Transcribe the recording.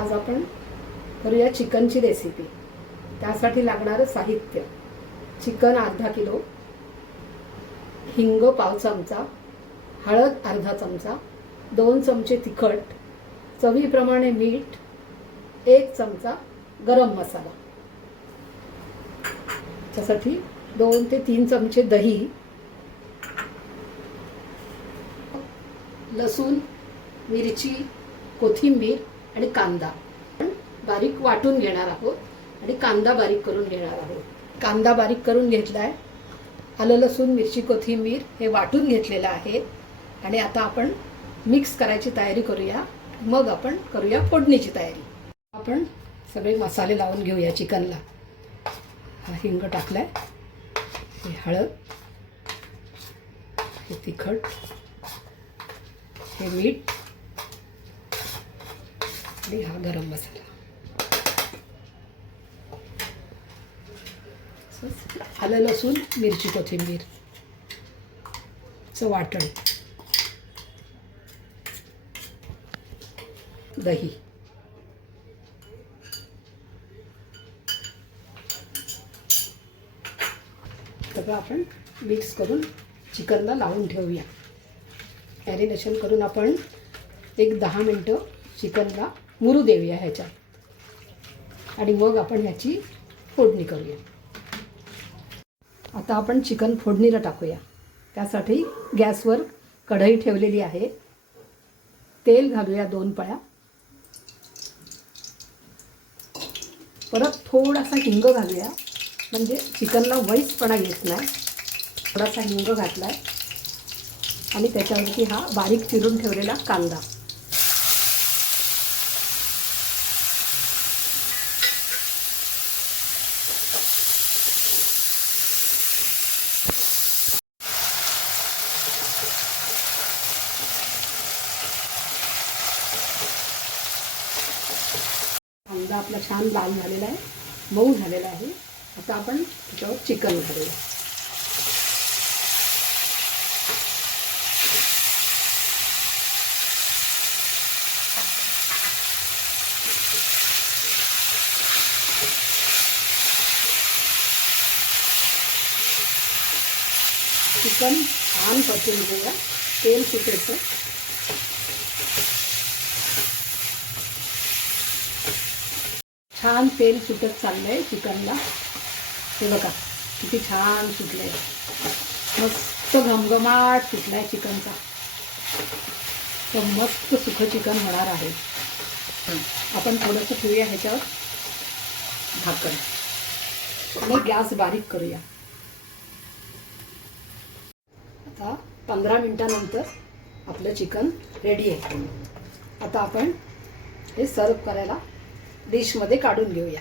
आज आपण करूया चिकनची रेसिपी। त्यासाठी लागणारं साहित्य: चिकन अर्धा किलो, हिंग पाव चमचा, हळद अर्धा चमचा, 2 चमचे तिखट, चवीप्रमाणे मीठ, 1 चमचा गरम मसाला। त्यासाठी 2 ते 3 चमचे दही, लसूण, मिरची, कोथिंबीर आणि कांदा बारीक वाटून घेणार आहोत आणि कांदा बारीक करून घेणार आहोत। कांदा बारीक करून घेतलाय, आलं लसूण मिरची कोथिंबीर हे वाटून घेतलेलं आहे आणि आता आपण मिक्स करायची तयारी करूया। मग आपण करूया फोडणीची तयारी। आपण सगळे मसाले लावून घेऊया चिकनला। हा हिंग टाकलाय, हे हळद, हे तिखट, हे मीठ आणि हा गरम मसाला। आलं लसूण मिरची कोथिंबीर चं वाटण, दही, सगळं आपण मिक्स करून चिकनला लावून ठेवूया। मॅरिनेशन करून आपण एक 10 मिनिटं चिकनला मुरू देऊया ह्याच्यात आणि मग आपण ह्याची फोडणी करूया। आता आपण चिकन फोडणीला टाकूया। त्यासाठी गॅसवर कढई ठेवलेली आहे। तेल घालूया 2 पळ्या, परत थोडासा हिंग घालूया म्हणजे चिकनला वैसपणा येत नाही। थोडासा हिंग घातलाय आणि त्याच्यावरती हा बारीक चिरून ठेवलेला कांदा, कांदा आपला छान लाल झालेला आहे, मऊ झालेला आहे। आता आपण त्याच्यावर चिकन घालूया। चिकन छान परतून घेऊया, तेल सुटेचं। छान तेल सुटत चाललंय चिकनला। हे बघा किती छान सुटलंय, मस्त घमघमाट सुटलाय चिकनचा। तर मस्त सुखं चिकन होणार आहे। आपण थोडंसं ठेवूया ह्याच्यावर झाकण आणि गॅस बारीक करूया। आता 15 मिनिटांनंतर आपलं चिकन रेडी आहे। आता आपण हे सर्व करायला डिशमध्ये काढून घेऊया।